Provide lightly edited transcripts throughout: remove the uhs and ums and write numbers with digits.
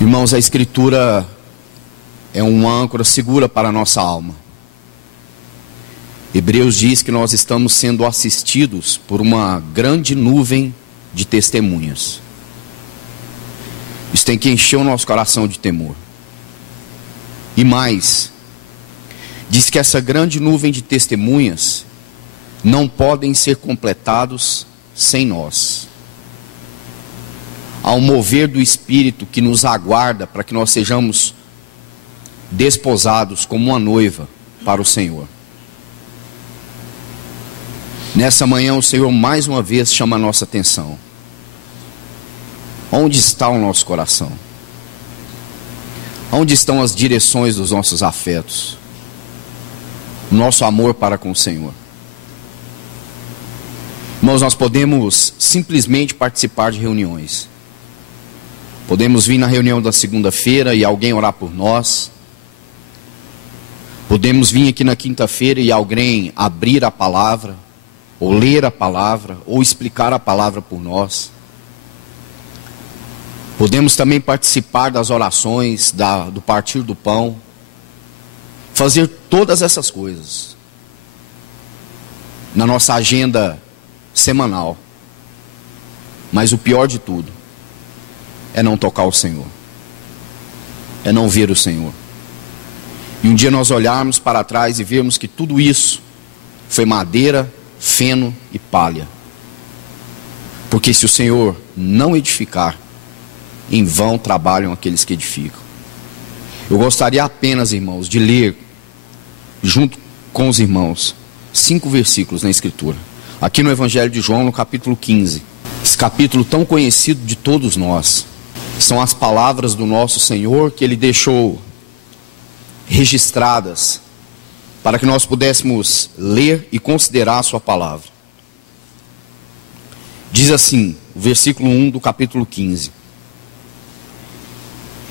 Irmãos, a Escritura é uma âncora segura para a nossa alma. Hebreus diz que nós estamos sendo assistidos por uma grande nuvem de testemunhas. Isso tem que encher o nosso coração de temor. E mais, diz que essa grande nuvem de testemunhas não podem ser completados sem nós. Há um mover do Espírito que nos aguarda para que nós sejamos desposados como uma noiva para o Senhor. Nessa manhã o Senhor mais uma vez chama a nossa atenção. Onde está o nosso coração? Onde estão as direções dos nossos afetos? O nosso amor para com o Senhor? Irmãos, nós podemos simplesmente participar de reuniões. Podemos vir na reunião da segunda-feira e alguém orar por nós. Podemos vir aqui na quinta-feira e alguém abrir a palavra, ou ler a palavra, ou explicar a palavra por nós. Podemos também participar das orações, do partir do pão. Fazer todas essas coisas na nossa agenda semanal. Mas o pior de tudo é não tocar o Senhor, é não ver o Senhor. E um dia nós olharmos para trás e vermos que tudo isso foi madeira, feno e palha. Porque se o Senhor não edificar, em vão trabalham aqueles que edificam. Eu gostaria apenas, irmãos, de ler junto com os irmãos 5 versículos na Escritura, aqui no Evangelho de João, no capítulo 15. Esse capítulo tão conhecido de todos nós. São as palavras do nosso Senhor que Ele deixou registradas para que nós pudéssemos ler e considerar a sua palavra. Diz assim, o versículo 1 do capítulo 15.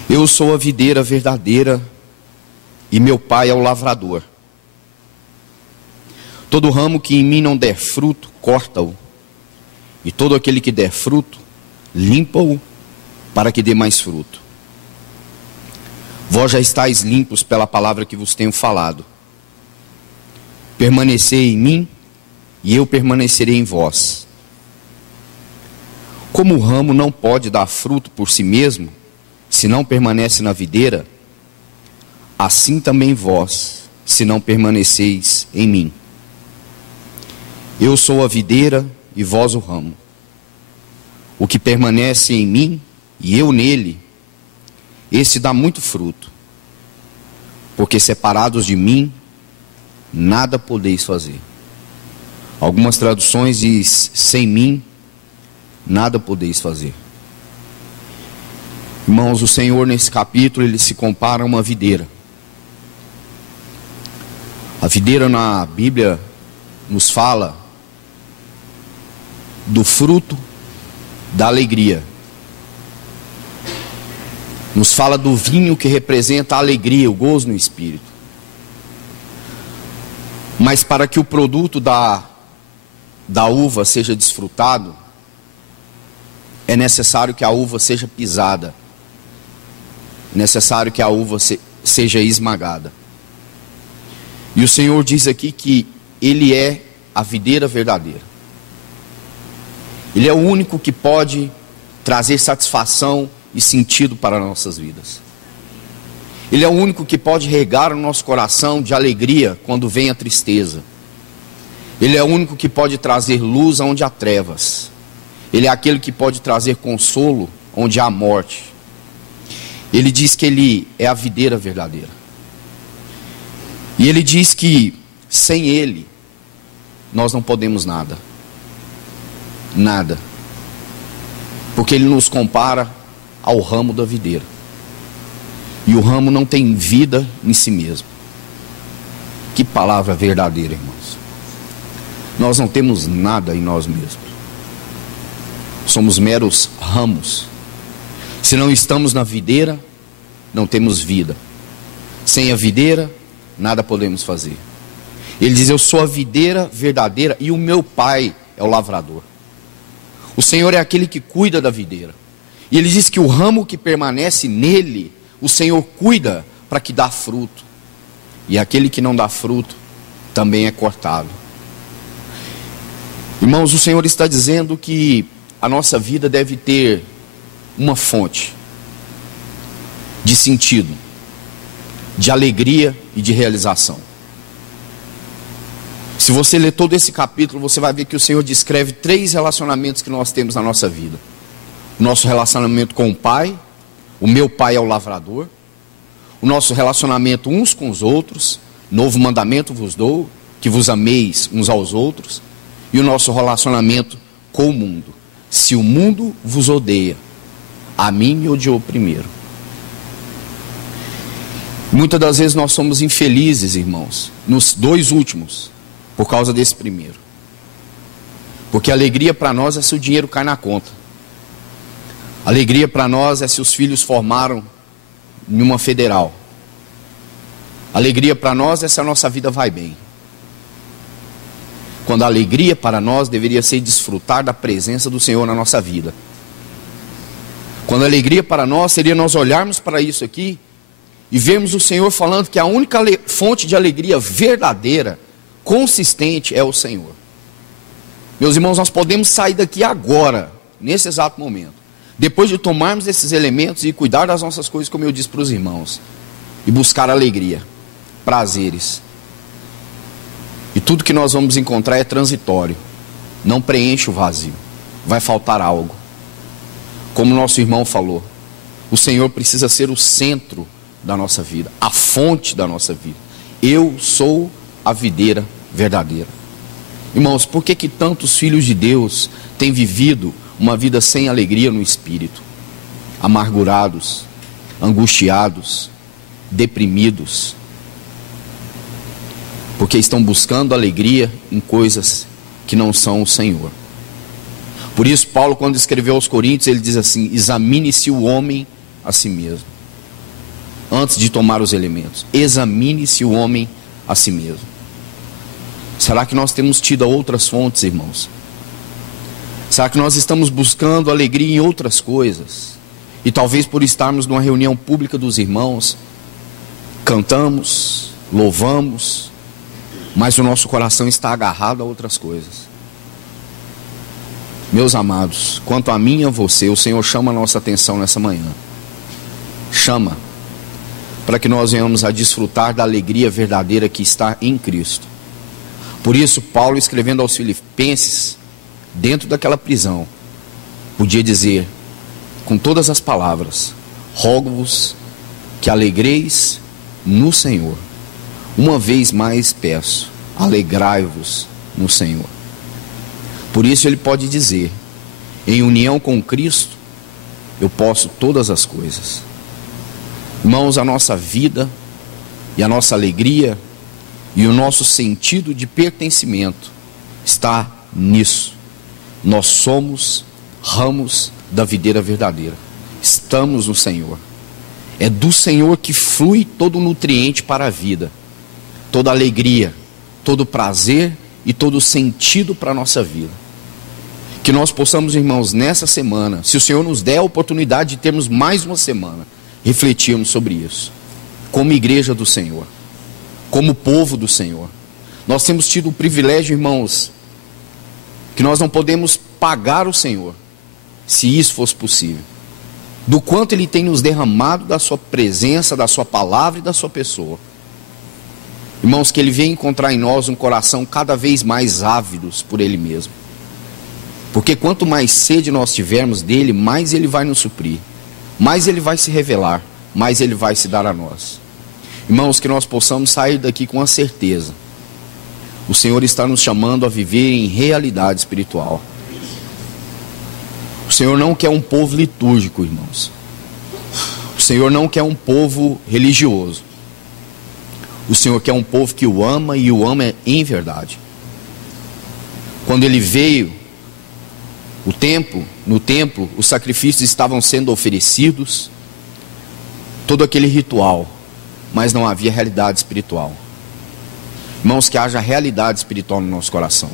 Eu sou a videira verdadeira e meu Pai é o lavrador. Todo ramo que em mim não der fruto, corta-o. E todo aquele que der fruto, limpa-o para que dê mais fruto. Vós já estáis limpos pela palavra que vos tenho falado. Permanecei em mim e eu permanecerei em vós. Como o ramo não pode dar fruto por si mesmo, se não permanece na videira, assim também vós, se não permaneceis em mim. Eu sou a videira e vós o ramo. O que permanece em mim e eu nele, esse dá muito fruto, porque separados de mim, nada podeis fazer. Algumas traduções diz, sem mim, nada podeis fazer. Irmãos, o Senhor nesse capítulo, ele se compara a uma videira. A videira na Bíblia nos fala do fruto da alegria. Nos fala do vinho que representa a alegria, o gozo no Espírito. Mas para que o produto da uva seja desfrutado, é necessário que a uva seja pisada. É necessário que a uva seja esmagada. E o Senhor diz aqui que Ele é a videira verdadeira. Ele é o único que pode trazer satisfação e sentido para nossas vidas. Ele é o único que pode regar o nosso coração de alegria quando vem a tristeza. Ele é o único que pode trazer luz onde há trevas. Ele é aquele que pode trazer consolo onde há morte. Ele diz que Ele é a videira verdadeira. E Ele diz que sem Ele nós não podemos nada. Nada. Porque Ele nos compara ao ramo da videira. E o ramo não tem vida em si mesmo. Que palavra verdadeira, irmãos. Nós não temos nada em nós mesmos. Somos meros ramos. Se não estamos na videira, não temos vida. Sem a videira, nada podemos fazer. Ele diz, eu sou a videira verdadeira e o meu Pai é o lavrador. O Senhor é aquele que cuida da videira. E ele diz que o ramo que permanece nele, o Senhor cuida para que dá fruto. E aquele que não dá fruto, também é cortado. Irmãos, o Senhor está dizendo que a nossa vida deve ter uma fonte de sentido, de alegria e de realização. Se você ler todo esse capítulo, você vai ver que o Senhor descreve 3 relacionamentos que nós temos na nossa vida. O nosso relacionamento com o Pai, o meu Pai é o lavrador, o nosso relacionamento uns com os outros, novo mandamento vos dou, que vos ameis uns aos outros, e o nosso relacionamento com o mundo. Se o mundo vos odeia, a mim me odiou primeiro. Muitas das vezes nós somos infelizes, irmãos, nos 2 últimos, por causa desse primeiro. Porque a alegria para nós é se o dinheiro cai na conta. Alegria para nós é se os filhos formaram em uma federal. Alegria para nós é se a nossa vida vai bem. Quando a alegria para nós deveria ser desfrutar da presença do Senhor na nossa vida. Quando a alegria para nós seria nós olharmos para isso aqui e vermos o Senhor falando que a única fonte de alegria verdadeira, consistente, é o Senhor. Meus irmãos, nós podemos sair daqui agora, nesse exato momento, depois de tomarmos esses elementos e cuidar das nossas coisas, como eu disse para os irmãos, e buscar alegria, prazeres. E tudo que nós vamos encontrar é transitório, não preenche o vazio, vai faltar algo. Como nosso irmão falou, o Senhor precisa ser o centro da nossa vida, a fonte da nossa vida. Eu sou a videira verdadeira. Irmãos, por que tantos filhos de Deus têm vivido uma vida sem alegria no espírito? Amargurados, angustiados, deprimidos, porque estão buscando alegria em coisas que não são o Senhor. Por isso Paulo, quando escreveu aos Coríntios, ele diz assim: examine-se o homem a si mesmo, antes de tomar os elementos. Examine-se o homem a si mesmo. Será que nós temos tido outras fontes, irmãos? Será que nós estamos buscando alegria em outras coisas? E talvez por estarmos numa reunião pública dos irmãos, cantamos, louvamos, mas o nosso coração está agarrado a outras coisas. Meus amados, quanto a mim e a você, o Senhor chama a nossa atenção nessa manhã. Chama, para que nós venhamos a desfrutar da alegria verdadeira que está em Cristo. Por isso, Paulo, escrevendo aos Filipenses, dentro daquela prisão, podia dizer, com todas as palavras: rogo-vos que alegreis no Senhor. Uma vez mais peço, alegrai-vos no Senhor. Por isso ele pode dizer: em união com Cristo, eu posso todas as coisas. Irmãos, a nossa vida e a nossa alegria e o nosso sentido de pertencimento está nisso. Nós somos ramos da videira verdadeira. Estamos no Senhor. É do Senhor que flui todo o nutriente para a vida, toda a alegria, todo o prazer e todo o sentido para a nossa vida. Que nós possamos, irmãos, nessa semana, se o Senhor nos der a oportunidade de termos mais uma semana, refletirmos sobre isso, como igreja do Senhor, como povo do Senhor. Nós temos tido o privilégio, irmãos, que nós não podemos pagar o Senhor, se isso fosse possível, do quanto Ele tem nos derramado da sua presença, da sua palavra e da sua pessoa. Irmãos, que Ele venha encontrar em nós um coração cada vez mais ávidos por Ele mesmo, porque quanto mais sede nós tivermos dEle, mais Ele vai nos suprir, mais Ele vai se revelar, mais Ele vai se dar a nós. Irmãos, que nós possamos sair daqui com a certeza: o Senhor está nos chamando a viver em realidade espiritual. O Senhor não quer um povo litúrgico, irmãos. O Senhor não quer um povo religioso. O Senhor quer um povo que o ama e o ama em verdade. Quando Ele veio, no templo, os sacrifícios estavam sendo oferecidos, todo aquele ritual, mas não havia realidade espiritual. Irmãos, que haja realidade espiritual no nosso coração.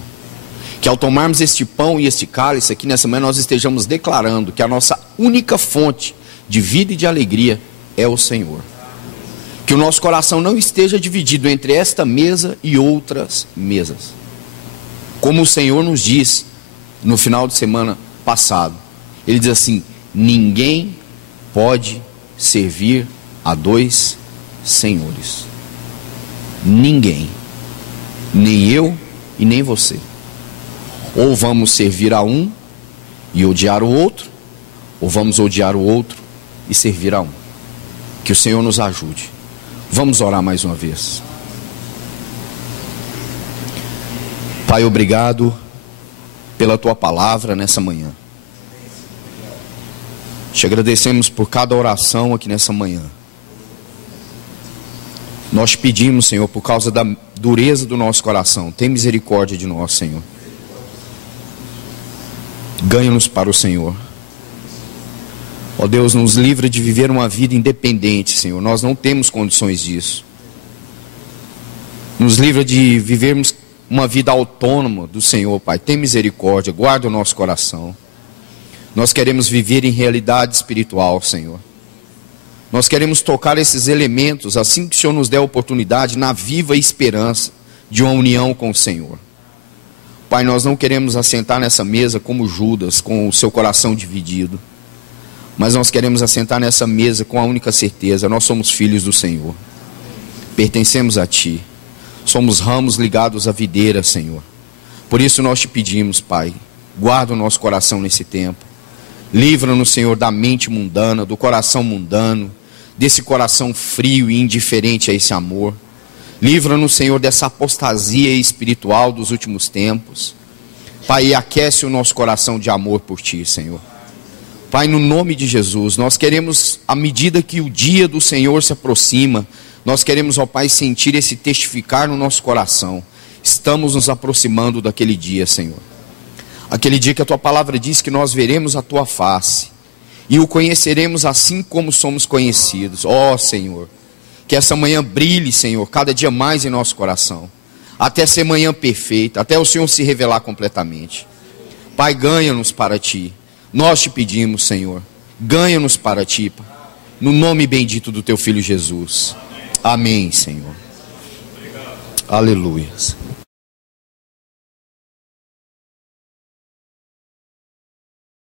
Que ao tomarmos este pão e este cálice aqui nessa manhã, nós estejamos declarando que a nossa única fonte de vida e de alegria é o Senhor. Que o nosso coração não esteja dividido entre esta mesa e outras mesas. Como o Senhor nos diz no final de semana passado. Ele diz assim: ninguém pode servir a dois senhores. Ninguém. Nem eu e nem você. Ou vamos servir a um e odiar o outro, ou vamos odiar o outro e servir a um. Que o Senhor nos ajude. Vamos orar mais uma vez. Pai, obrigado pela tua palavra nessa manhã. Te agradecemos por cada oração aqui nessa manhã. Nós te pedimos, Senhor, por causa da dureza do nosso coração, tem misericórdia de nós, Senhor. Ganha-nos para o Senhor. Ó Deus, nos livra de viver uma vida independente, Senhor. Nós não temos condições disso. Nos livra de vivermos uma vida autônoma do Senhor, Pai. Tem misericórdia, guarda o nosso coração. Nós queremos viver em realidade espiritual, Senhor. Nós queremos tocar esses elementos assim que o Senhor nos der a oportunidade, na viva esperança de uma união com o Senhor. Pai, nós não queremos assentar nessa mesa como Judas, com o seu coração dividido. Mas nós queremos assentar nessa mesa com a única certeza: nós somos filhos do Senhor. Pertencemos a Ti. Somos ramos ligados à videira, Senhor. Por isso nós te pedimos, Pai, guarda o nosso coração nesse tempo. Livra-nos, Senhor, da mente mundana, do coração mundano, desse coração frio e indiferente a esse amor. Livra-nos, Senhor, dessa apostasia espiritual dos últimos tempos. Pai, e aquece o nosso coração de amor por Ti, Senhor. Pai, no nome de Jesus, nós queremos, à medida que o dia do Senhor se aproxima, nós queremos, ó Pai, sentir esse testificar no nosso coração. Estamos nos aproximando daquele dia, Senhor. Aquele dia que a Tua palavra diz que nós veremos a Tua face e o conheceremos assim como somos conhecidos. Ó Senhor, que essa manhã brilhe, Senhor, cada dia mais em nosso coração, até ser manhã perfeita, até o Senhor se revelar completamente. Pai, ganha-nos para Ti. Nós te pedimos, Senhor, ganha-nos para Ti, Pai, no nome bendito do Teu Filho Jesus. Amém, Senhor. Aleluia.